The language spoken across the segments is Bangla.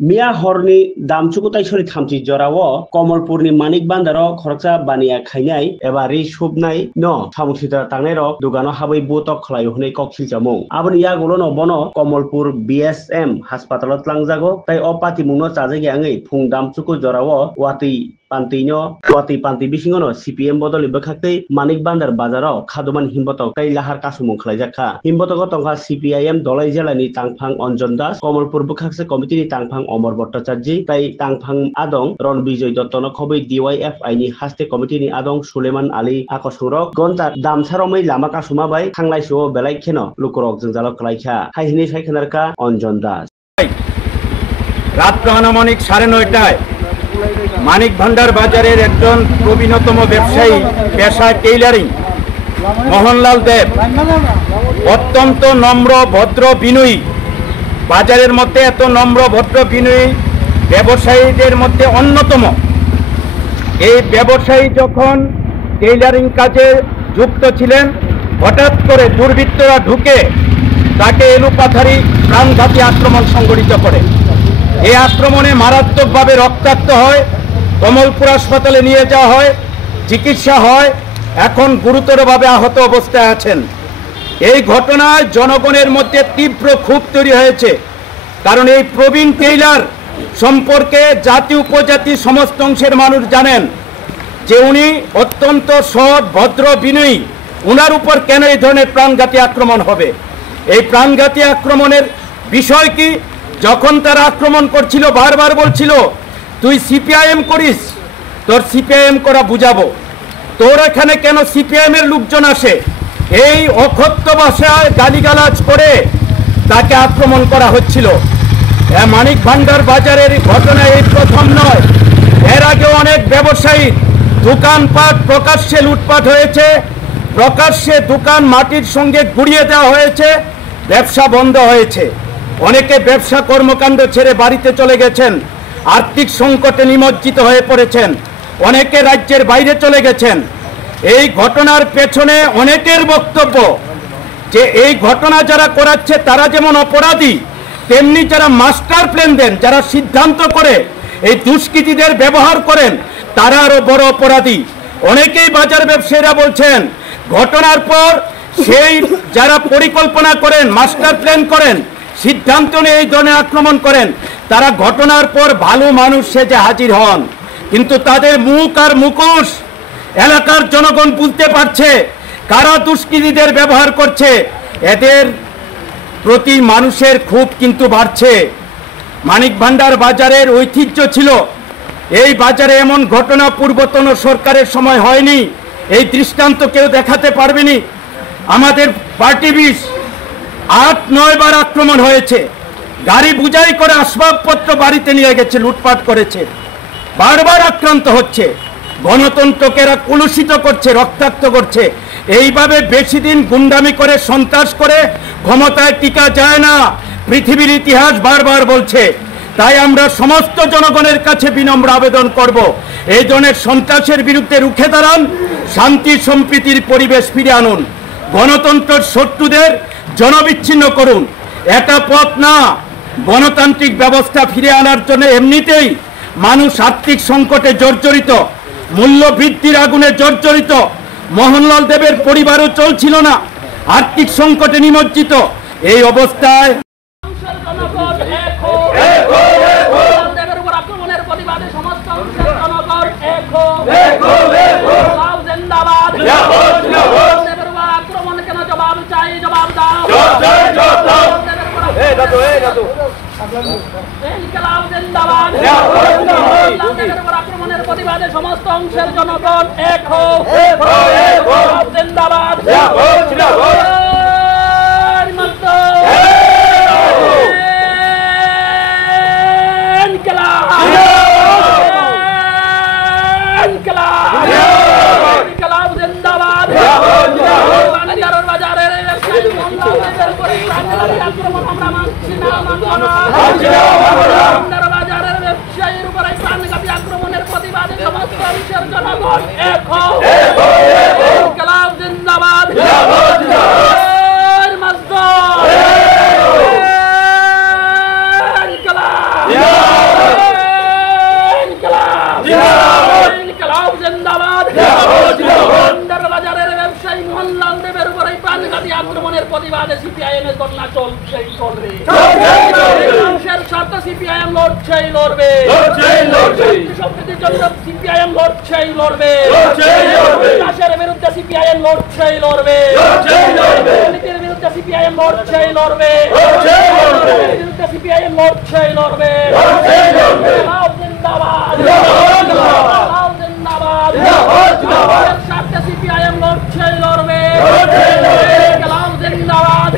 मिया हरनि दामचुकुताइसरि थामथि जराव कमलपुरनि मानिक बान्दाराव खरचा बानिया खायनाय एबा रि सुबनाय न सामुथिदा थांनाय रक दुगानो हाबै बतक खलायो हनै कक्सिल जामुं आबनि यागुलो न बनो कमलपुर बीएसएम हासपातालाव tlangjago tai o patimungno chajagiangै फुं दामचुकु जराव वाति पान्ति बिसिङनो सीपीएम बदलि बखाखै मानिक बान्दार बाजाराव खादुमान हिमबतक tai लाहार कासुमुं खलायजाखा हिमबतक तंखा सीपीआईएम दलाइ जिल्लानि तांफां अन्जन दास कमलपुर बखाखसे कमिटिनि तांफां अमर भट्टाचार्य tai तांफां आदं रन बिजय दत्तनो खबै DYFI नि हास्ते कमिटिनि आदं सुलेमान आली आकसुरक गन्ता दामसारमै लामा कासुमाबाय थांलायसो बेलायखेनो लुकरक जोंजालक खलायखा हाइहिनि सायखनारका अन्जन दास রাত আনুমানিক 9:30টায় মানিক ভান্ডার বাজারের একজন প্রবীণতম ব্যবসায়ী পেশায় টেইলারিং মোহনলাল দেব অত্যন্ত নম্র ভদ্র বিনয়ী বাজারের মধ্যে এত নম্র ভদ্র বিনয়ী ব্যবসায়ীদের মধ্যে অন্যতম এই ব্যবসায়ী যখন টেইলারিং কাজে যুক্ত ছিলেন হঠাৎ করে দুর্বৃত্তরা ঢুকে তাকে এলোপাথারি প্রাণঘাতী আক্রমণ সংঘটিত করে এই আক্রমণে মারাত্মকভাবে রক্তাক্ত হয় কমলপুর হাসপাতালে নিয়ে যাওয়া হয় চিকিৎসা হয় এখন গুরুতরভাবে আহত অবস্থায় আছেন এই ঘটনায় জনগণের মধ্যে তীব্র ক্ষোভ তৈরি হয়েছে কারণ এই প্রবীণ টেইলার সম্পর্কে জাতি উপজাতি সমস্ত অংশের মানুষ জানেন যে উনি অত্যন্ত সৎ ভদ্র বিনয়ী উনার উপর কেন এই ধরনের প্রাণঘাতী আক্রমণ হবে এই প্রাণঘাতী আক্রমণের বিষয় কি যখন তারা আক্রমণ করছিল বারবার বলছিল তুই সিপিআইএম করিস তোর সিপিআইএম করা বুঝাবো তোর এখানে কেন সিপিআইএম এর লোকজন আসে এই অকথ্য ভাষায় গালিগালাজ করে তাকে আক্রমণ করা হচ্ছিল মানিক ভান্ডার বাজারের ঘটনা এই প্রথম নয় এর আগে অনেক ব্যবসায়ী দোকানপাট প্রকাশ্যে লুটপাট হয়েছে প্রকাশ্যে দোকান মাটির সঙ্গে গুড়িয়ে দেওয়া হয়েছে ব্যবসা বন্ধ হয়েছে অনেকে ব্যবসা কর্মকাণ্ড ছেড়ে বাড়িতে চলে গেছেন আর্থিক সংকটে নিমজ্জিত হয়ে পড়েছেন অনেকে রাজ্যের বাইরে চলে গেছেন এই ঘটনার পেছনে অনেকের বক্তব্য যে এই ঘটনা যারা করাচ্ছে তারা যেমন অপরাধী তেমনি যারা মাস্টার প্ল্যান দেন যারা সিদ্ধান্ত করে এই দুষ্কৃতীদের ব্যবহার করেন তারা আরো বড় অপরাধী অনেকেই বাজার ব্যবসায়ীরা বলছেন ঘটনার পর সেই যারা পরিকল্পনা করেন মাস্টার প্ল্যান করেন সিদ্ধান্ত নিয়ে এই ধরনের আক্রমণ করেন তারা ঘটনার পর ভালো মানুষ সেজে হাজির হন কিন্তু তাদের মুখ আর মুখোশ এলাকার জনগণ বুঝতে পারছে কারা দুষ্কৃতীদের ব্যবহার করছে এদের প্রতি মানুষের ক্ষোভ কিন্তু বাড়ছে মানিক ভান্ডার বাজারের ঐতিহ্য ছিল এই বাজারে এমন ঘটনা পূর্বতন সরকারের সময় হয়নি এই দৃষ্টান্ত কেউ দেখাতে পারবেনি আমাদের পার্টি 8-9 বার আক্রমণ হয়েছে গাড়ি বুঝাই করে আসবাবপত্র বাড়িতে নিয়ে গেছে লুটপাট করেছে বারবার আক্রান্ত হচ্ছে গণতন্ত্রকে এরা কলুষিত করছে রক্তাক্ত করছে এইভাবে বেশি দিন গুন্ডামি করে সন্ত্রাস করে ক্ষমতায় টিকা যায় না পৃথিবীর ইতিহাস বারবার বলছে তাই আমরা সমস্ত জনগণের কাছে বিনম্র আবেদন করব এই ধরনের সন্ত্রাসের বিরুদ্ধে রুখে দাঁড়ান শান্তি সম্প্রীতির পরিবেশ ফিরে আনুন গণতন্ত্রের শত্রুদের জনবিচ্ছিন্ন করুন এটা পথ না গণতান্ত্রিক ব্যবস্থা ফিরে আনার জন্য এমনিতেই মানুষ আর্থিক সংকটে জর্জরিত মূল্য বৃদ্ধির আগুনে জর্জরিত মোহনলাল দেবের পরিবারও চলছিল না আর্থিক সংকটে নিমজ্জিত এই অবস্থায় আক্রমণের প্রতিবাদে সমস্ত অংশের জনগণ এক হোক জিন্দাবাদ আক্রমণ আমরা মানছি না বাজারের ব্যবসায়ীর উপরে প্রাণঘাতী আক্রমণের প্রতিবাদে সমস্ত অংশের জনগণ এক হোক জিন্দাবাদ ইনকিলাব প্রতিবাদে সিপিআইএম এর ঘটনা চলছেই চলবে। মানুষের স্বার্থ সিপিআইএম লড়ছেই লড়বে। সম্প্রীতির জন্য সিপিআইএম লড়ছেই লড়বে। চাষের বিরুদ্ধে সিপিআইএম লড়ছেই লড়বে। দুর্নীতির বিরুদ্ধে সিপিআইএম লড়ছেই লড়বে। বিরুদ্ধে সিপিআইএম লড়ছেই লড়বে। জিন্দাবাদ, জিন্দাবাদ, স্বার্থে সিপিআইএম লড়ছেই লড়বে। জিন্দাবাদ।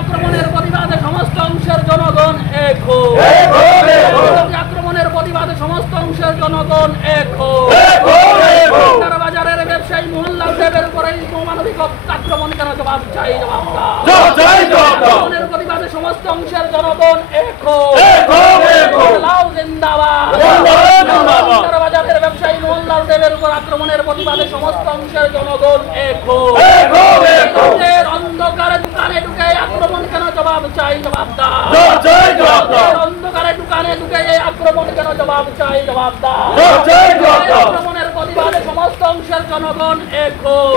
আক্রমণের প্রতিবাদে সমস্ত অংশের জনগণ এক হোক। আক্রমণের প্রতিবাদে সমস্ত অংশের জনগণ এক হোক। বাজারের ব্যবসায়ী মোহনলাল দেবের উপরে মানবিক আক্রমণ কেন জবাব চাই, জবাব আক্রমণের প্রতিবাদে সমস্ত অংশের জনগণ এক হোক। জিন্দাবাদ। বাজারের ব্যবসায়ী মোহনলাল দেবের উপর আক্রমণের প্রতিবাদে সমস্ত অংশের জনগণ এক হোক। অন্ধকারে দোকানে ঢুকে আক্রমণ কেন জবাব চাই, জবাব দাও। অন্ধকারে দোকানে ঢুকে আক্রমণ কেন জবাব চাই, জবাব দাও। আক্রমণের প্রতিবাদে সমস্ত অংশের জনগণ এক হোক।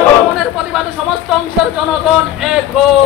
আক্রমণের প্রতিবাদে সমস্ত অংশের জনগণ এক হোক।